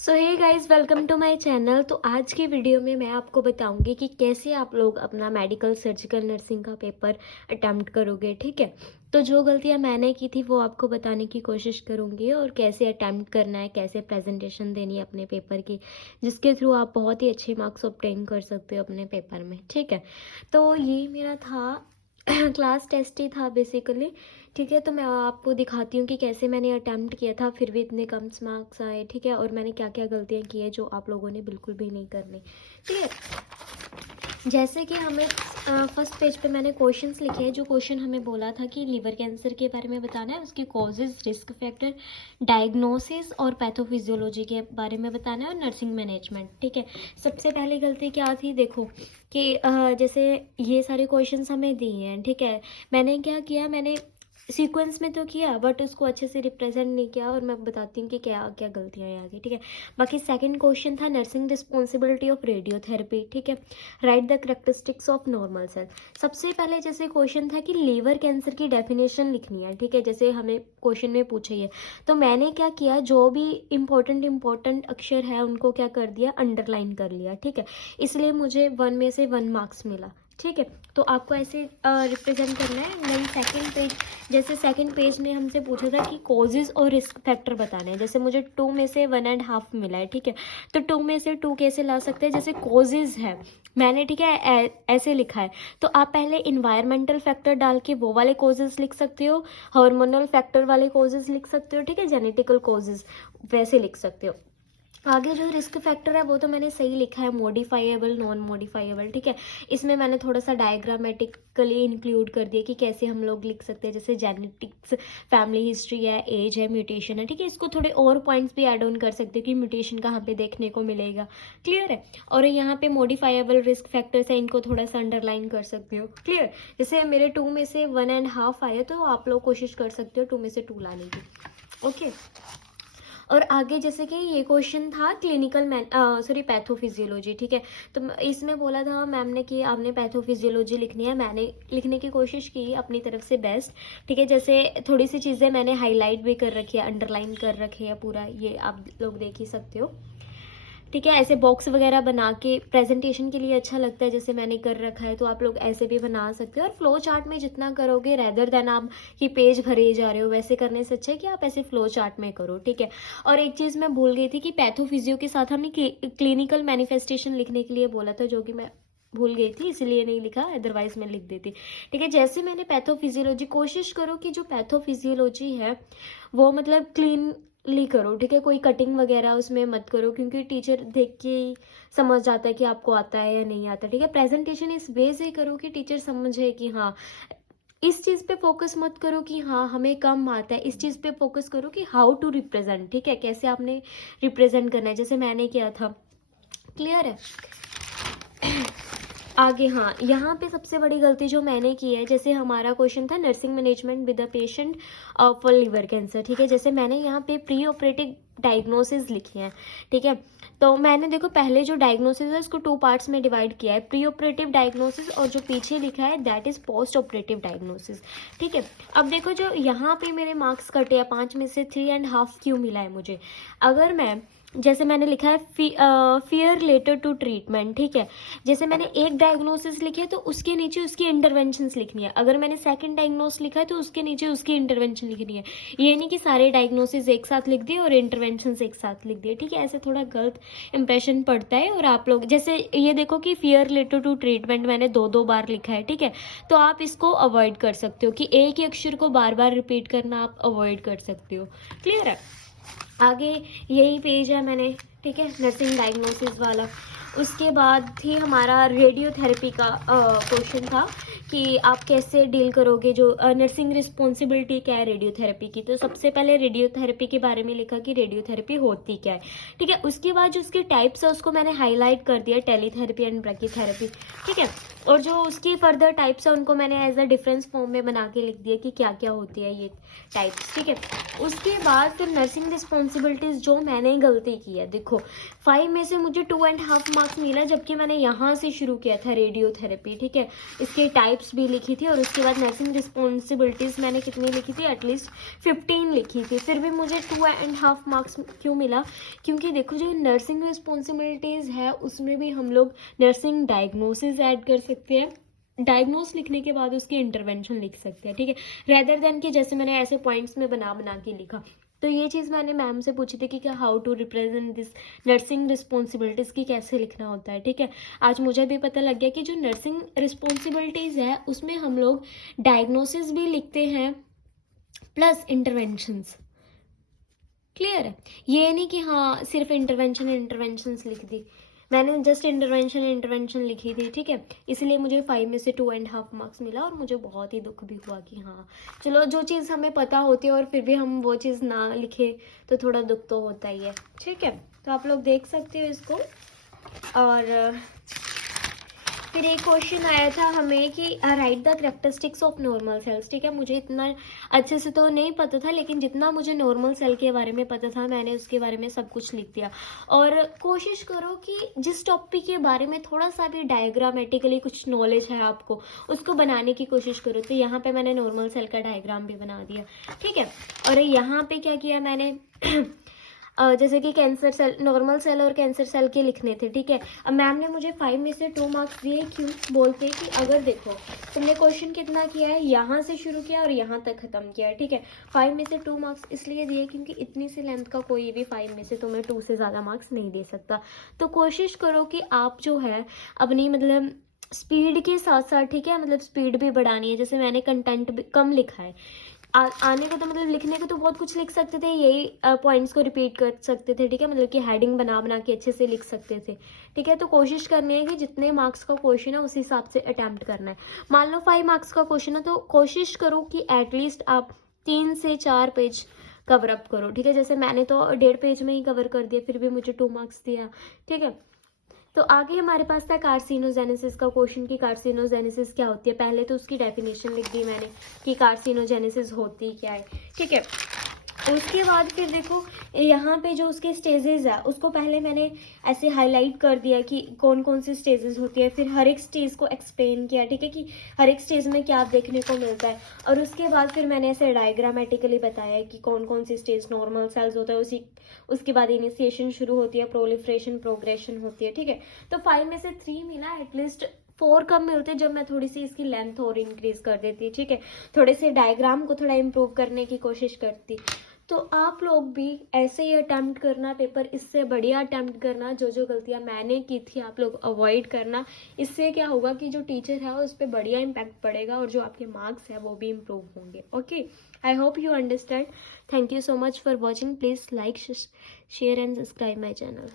So hey guys, welcome to my channel. तो आज की वीडियो में मैं आपको बताऊंगी कि कैसे आप लोग अपना मेडिकल सर्जिकल नर्सिंग का पेपर अटेम्प्ट करोगे। ठीक है, तो जो गलतियां मैंने की थी वो आपको बताने की कोशिश करूंगी और कैसे अटेम्प्ट करना है, कैसे प्रेजेंटेशन देनी है अपने पेपर की, जिसके थ्रू आप बहुत ही अच्छे मार्क्स ऑब्टेन कर सकते हो अपने पेपर में। ठीक है, तो ये मेरा था क्लास टेस्ट ही था बेसिकली। ठीक है, तो मैं आपको दिखाती हूँ कि कैसे मैंने अटेम्प्ट किया था, फिर भी इतने कम मार्क्स आए। ठीक है, और मैंने क्या क्या गलतियाँ की है जो आप लोगों ने बिल्कुल भी नहीं करनी। ठीक है, जैसे कि हमें फर्स्ट पेज पे मैंने क्वेश्चंस लिखे हैं। जो क्वेश्चन हमें बोला था कि लीवर कैंसर के बारे में बताना है, उसके कॉजेज, रिस्क फैक्टर, डायग्नोसिस और पैथोफिजियोलॉजी के बारे में बताना है और नर्सिंग मैनेजमेंट। ठीक है, सबसे पहली गलती क्या थी, देखो कि जैसे ये सारे क्वेश्चंस हमें दिए हैं। ठीक है, मैंने क्या किया, मैंने सीक्वेंस में तो किया बट उसको अच्छे से रिप्रेजेंट नहीं किया, और मैं बताती हूँ कि क्या क्या गलतियाँ आ गई। ठीक है, बाकी सेकंड क्वेश्चन था नर्सिंग रिस्पॉन्सिबिलिटी ऑफ रेडियोथेरेपी। ठीक है, write the characteristics of normal cell. सबसे पहले जैसे क्वेश्चन था कि लीवर कैंसर की डेफिनेशन लिखनी है। ठीक है, जैसे हमें क्वेश्चन में पूछे है, तो मैंने क्या किया, जो भी इंपॉर्टेंट अक्षर है उनको क्या कर दिया, अंडरलाइन कर लिया। ठीक है, इसलिए मुझे 1 में से 1 मार्क्स मिला। ठीक है, तो आपको ऐसे रिप्रेजेंट करना है। देन सेकंड पेज, जैसे सेकंड पेज में हमसे पूछा था कि कॉजेज और रिस्क फैक्टर बताने हैं। जैसे मुझे 2 में से 1.5 मिला है। ठीक है, तो 2 में से 2 कैसे ला सकते हैं, जैसे कॉजेज है मैंने, ठीक है, ऐसे लिखा है, तो आप पहले इन्वायरमेंटल फैक्टर डाल के वो वाले कॉजेज लिख सकते हो, हार्मोनल फैक्टर वाले कॉजेज लिख सकते हो, ठीक है, जेनेटिकल कॉजेज वैसे लिख सकते हो। आगे जो रिस्क फैक्टर है वो तो मैंने सही लिखा है, मॉडिफाइएबल, नॉन मॉडिफाइएबल। ठीक है, इसमें मैंने थोड़ा सा डायग्रामेटिकली इंक्लूड कर दिया कि कैसे हम लोग लिख सकते हैं, जैसे जेनेटिक्स, फैमिली हिस्ट्री है, एज है, म्यूटेशन है। ठीक है, इसको थोड़े और पॉइंट्स भी ऐड ऑन कर सकते हो कि म्यूटेशन कहाँ पे देखने को मिलेगा। क्लियर है, और यहाँ पे मॉडिफाइएबल रिस्क फैक्टर्स है, इनको थोड़ा सा अंडरलाइन कर सकते हो। क्लियर, जैसे मेरे 2 में से 1.5 आए, तो आप लोग कोशिश कर सकते हो 2 में से 2 लाने की। ओके, और आगे जैसे कि ये क्वेश्चन था क्लिनिकल सॉरी पैथोफिजियोलॉजी। ठीक है, तो इसमें बोला था मैम ने कि आपने पैथोफिजियोलॉजी लिखनी है। मैंने लिखने की कोशिश की अपनी तरफ से बेस्ट। ठीक है, जैसे थोड़ी सी चीज़ें मैंने हाईलाइट भी कर रखी है, अंडरलाइन कर रखी है, पूरा ये आप लोग देख ही सकते हो। ठीक है, ऐसे बॉक्स वगैरह बना के प्रेजेंटेशन के लिए अच्छा लगता है, जैसे मैंने कर रखा है, तो आप लोग ऐसे भी बना सकते हो। और फ्लो चार्ट में जितना करोगे, रेदर देन आप कि पेज भरे जा रहे हो, वैसे करने से अच्छा है कि आप ऐसे फ्लो चार्ट में करो। ठीक है, और एक चीज़ मैं भूल गई थी कि पैथोफिजियो के साथ हमने क्लिनिकल मैनिफेस्टेशन लिखने के लिए बोला था, जो कि मैं भूल गई थी, इसलिए नहीं लिखा, अदरवाइज मैं लिख देती। ठीक है, जैसे मैंने पैथोफिजियोलॉजी, कोशिश करो कि जो पैथोफिजियोलॉजी है वो मतलब क्लीनली करो। ठीक है, कोई कटिंग वगैरह उसमें मत करो, क्योंकि टीचर देख के ही समझ जाता है कि आपको आता है या नहीं आता। ठीक है, प्रेजेंटेशन इस वे से करो कि टीचर समझे कि हाँ, इस चीज़ पे फोकस मत करो कि हाँ हमें कम आता है, इस चीज़ पे फोकस करो कि हाउ टू रिप्रेजेंट। ठीक है, कैसे आपने रिप्रेजेंट करना है, जैसे मैंने किया था। क्लियर है, आगे हाँ, यहाँ पे सबसे बड़ी गलती जो मैंने की है, जैसे हमारा क्वेश्चन था nursing management with a patient for liver cancer. ठीक है, जैसे मैंने यहाँ पे प्री ऑपरेटिव डायग्नोसिस लिखी है। ठीक है, तो मैंने देखो पहले जो डायग्नोसिस है उसको 2 पार्ट्स में डिवाइड किया है, प्री ऑपरेटिव डायग्नोसिस और जो पीछे लिखा है that is post operative diagnosis. ठीक है, अब देखो जो यहाँ पे मेरे मार्क्स कटे हैं, 5 में से 3.5 क्यों मिला है मुझे, अगर मैं, जैसे मैंने लिखा है फियर रिलेटेड टू ट्रीटमेंट। ठीक है, जैसे मैंने एक डायग्नोसिस लिखी है तो उसके नीचे उसकी इंटरवेंशंस लिखनी है, अगर मैंने सेकंड डायग्नोस लिखा है तो उसके नीचे उसकी इंटरवेंशन लिखनी है। ये नहीं कि सारे डायग्नोसिस एक साथ लिख दिए और इंटरवेंशंस एक साथ लिख दिए। ठीक है, ऐसे थोड़ा गलत इंप्रेशन पड़ता है। और आप लोग जैसे ये देखो कि फियर रिलेटेड टू ट्रीटमेंट मैंने 2 बार लिखा है। ठीक है, तो आप इसको अवॉइड कर सकते हो कि एक ही अक्षर को बार बार रिपीट करना आप अवॉइड कर सकते हो। क्लियर है, आगे यही पेज है मैंने, ठीक है, नर्सिंग डायग्नोसिस वाला। उसके बाद थी हमारा रेडियोथेरेपी का क्वेश्चन था कि आप कैसे डील करोगे, जो नर्सिंग रिस्पॉन्सिबिलिटी क्या है रेडियोथेरेपी की। तो सबसे पहले रेडियोथेरेपी के बारे में लिखा कि रेडियोथेरेपी होती क्या है। ठीक है, उसके बाद जो उसके टाइप्स है उसको मैंने हाईलाइट कर दिया, टेलीथेरेपी एंड ब्रैकीथेरेपी। ठीक है, और जो उसकी फर्दर टाइप्स है उनको मैंने एज अ डिफरेंस फॉर्म में बना के लिख दिया कि क्या क्या होती है ये टाइप्स। ठीक है, उसके बाद फिर नर्सिंग रिस्पॉन्सिबिलिटीज जो मैंने गलती की है, देखो 5 में से मुझे 2.5 मार्क्स मिला, जबकि मैंने यहाँ से शुरू किया था रेडियोथेरेपी। ठीक है, इसके टाइप्स टाइप्स भी लिखी थी, और उसके बाद नर्सिंग रिस्पॉन्सिबिलिटीज़ मैंने कितनी लिखी थी, एटलीस्ट 15 लिखी थी। फिर भी मुझे 2.5 मार्क्स क्यों मिला, क्योंकि देखो जो नर्सिंग रिस्पॉन्सिबिलिटीज़ है उसमें भी हम लोग नर्सिंग डायग्नोसिस ऐड कर सकते हैं। डायग्नोस लिखने के बाद उसकी इंटरवेंशन लिख सकते हैं, ठीक है, रेदर देन कि जैसे मैंने ऐसे पॉइंट्स में बना बना के लिखा। तो ये चीज़ मैंने मैम से पूछी थी कि क्या how to represent this nursing responsibilities की कैसे लिखना होता है, ठीक है। आज मुझे भी पता लग गया कि जो नर्सिंग रिस्पॉन्सिबिलिटीज़ है उसमें हम लोग डायग्नोसिस भी लिखते हैं प्लस इंटरवेंशंस। क्लियर है, ये नहीं कि हाँ सिर्फ इंटरवेंशंस लिख दी, मैंने जस्ट इंटरवेंशन लिखी थी, ठीक है। इसलिए मुझे 5 में से 2.5 मार्क्स मिला, और मुझे बहुत ही दुख भी हुआ कि हाँ चलो जो चीज़ हमें पता होती है और फिर भी हम वो चीज़ ना लिखे तो थोड़ा दुख तो होता ही है, ठीक है। तो आप लोग देख सकते हो इसको। और फिर एक क्वेश्चन आया था हमें कि right the characteristics of normal sales, ठीक है। मुझे इतना अच्छे से तो नहीं पता था, लेकिन जितना मुझे नॉर्मल सेल के बारे में पता था मैंने उसके बारे में सब कुछ लिख दिया। और कोशिश करो कि जिस टॉपिक के बारे में थोड़ा सा भी डायग्रामेटिकली कुछ नॉलेज है आपको, उसको बनाने की कोशिश करो। तो यहाँ पे मैंने नॉर्मल सेल का डायग्राम भी बना दिया, ठीक है। और यहाँ पे क्या किया मैंने जैसे कि कैंसर सेल, नॉर्मल सेल और कैंसर सेल के लिखने थे, ठीक है। अब मैम ने मुझे 5 में से 2 मार्क्स दिए, क्यों बोलते कि अगर देखो तुमने क्वेश्चन कितना किया है, यहाँ से शुरू किया और यहाँ तक खत्म किया है, ठीक है। 5 में से 2 मार्क्स इसलिए दिए क्योंकि इतनी सी लेंथ का कोई भी 5 में से तुम्हें 2 से ज़्यादा मार्क्स नहीं दे सकता। तो कोशिश करो कि आप जो है अपनी मतलब स्पीड के साथ साथ, ठीक है, मतलब स्पीड भी बढ़ानी है। जैसे मैंने कंटेंट भी कम लिखा है, आने को तो मतलब लिखने को तो बहुत कुछ लिख सकते थे, यही पॉइंट्स को रिपीट कर सकते थे, ठीक है, मतलब कि हेडिंग बना बना के अच्छे से लिख सकते थे, ठीक है। तो कोशिश करनी है कि जितने मार्क्स का क्वेश्चन है उस हिसाब से अटैम्प्ट करना है। मान लो 5 मार्क्स का क्वेश्चन है तो कोशिश करो कि एटलीस्ट आप 3 से 4 पेज कवर अप करो, ठीक है। जैसे मैंने तो 1.5 पेज में ही कवर कर दिया, फिर भी मुझे 2 मार्क्स दिया, ठीक है। तो आगे हमारे पास था कार्सिनोजेनेसिस का क्वेश्चन कि कार्सिनोजेनेसिस क्या होती है। पहले तो उसकी डेफिनेशन लिख दी मैंने कि कार्सिनोजेनेसिस होती क्या है, ठीक है। उसके बाद फिर देखो यहाँ पे जो उसके स्टेजेस है उसको पहले मैंने ऐसे हाईलाइट कर दिया कि कौन कौन सी स्टेजेस होती है, फिर हर एक स्टेज को एक्सप्लेन किया, ठीक है, कि हर एक स्टेज में क्या देखने को मिलता है। और उसके बाद फिर मैंने ऐसे डायग्रामेटिकली बताया कि कौन कौन सी स्टेज नॉर्मल सेल्स होता है, उसके बाद इनिशिएशन शुरू होती है, प्रोलिफरेशन प्रोग्रेशन होती है, ठीक है। तो 5 में से 3 मिला, एटलीस्ट 4 कम मिलते जब मैं थोड़ी सी इसकी लेंथ और इंक्रीज कर देती, ठीक है, थोड़े से डायग्राम को थोड़ा इम्प्रूव करने की कोशिश करती। तो आप लोग भी ऐसे ही अटेम्प्ट करना पेपर, इससे बढ़िया अटेम्प्ट करना। जो जो गलतियां मैंने की थी आप लोग अवॉइड करना। इससे क्या होगा कि जो टीचर है उस पर बढ़िया इम्पैक्ट पड़ेगा और जो आपके मार्क्स है वो भी इम्प्रूव होंगे। Okay, I hope you understand. Thank you so much for watching. Please like, share and subscribe my channel.